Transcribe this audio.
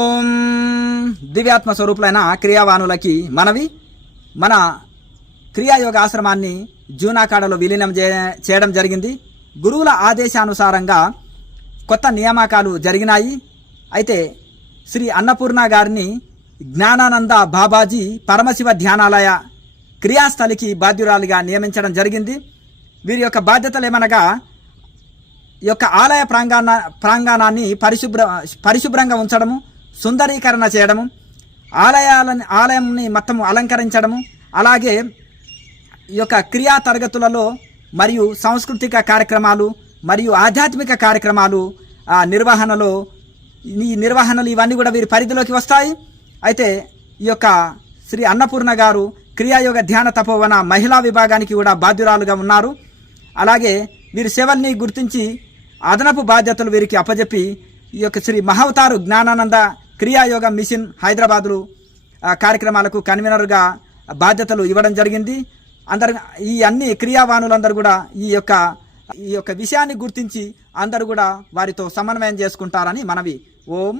ఓం దివ్యాత్మ స్వరూపులైన క్రియావానులకి మనవి. మన క్రియాయోగ ఆశ్రమాన్ని జూనాకాడలో విలీనం చేయడం జరిగింది. గురువుల ఆదేశానుసారంగా కొత్త నియామకాలు జరిగినాయి. అయితే శ్రీ అన్నపూర్ణ గారిని జ్ఞానానంద బాబాజీ పరమశివ ధ్యానాలయ క్రియాస్థలికి బాధ్యురాలిగా నియమించడం జరిగింది. వీరి యొక్క బాధ్యతలు ఏమనగా ఈ యొక్క ఆలయ ప్రాంగణాన్ని పరిశుభ్రంగా ఉంచడము, సుందరీకరణ చేయడము, ఆలయంని మొత్తం అలంకరించడము, అలాగే ఈ యొక్క క్రియా తరగతులలో మరియు సాంస్కృతిక కార్యక్రమాలు మరియు ఆధ్యాత్మిక కార్యక్రమాలు నిర్వహణలు ఇవన్నీ కూడా వీరి పరిధిలోకి వస్తాయి. అయితే ఈ యొక్క శ్రీ అన్నపూర్ణ గారు క్రియాయోగ ధ్యాన తపోవన మహిళా విభాగానికి కూడా బాధ్యురాలుగా ఉన్నారు. అలాగే వీరి సేవల్ని గుర్తించి అదనపు బాధ్యతలు వీరికి అప్పజెప్పి ఈ యొక్క శ్రీ మహావతారు జ్ఞానానంద క్రియాయోగ మిషన్ హైదరాబాదులు కార్యక్రమాలకు కన్వీనర్గా బాధ్యతలు ఇవ్వడం జరిగింది. ఈ అన్ని క్రియావానులందరూ కూడా ఈ యొక్క విషయాన్ని గుర్తించి అందరూ కూడా వారితో సమన్వయం చేసుకుంటారని మనవి. ఓం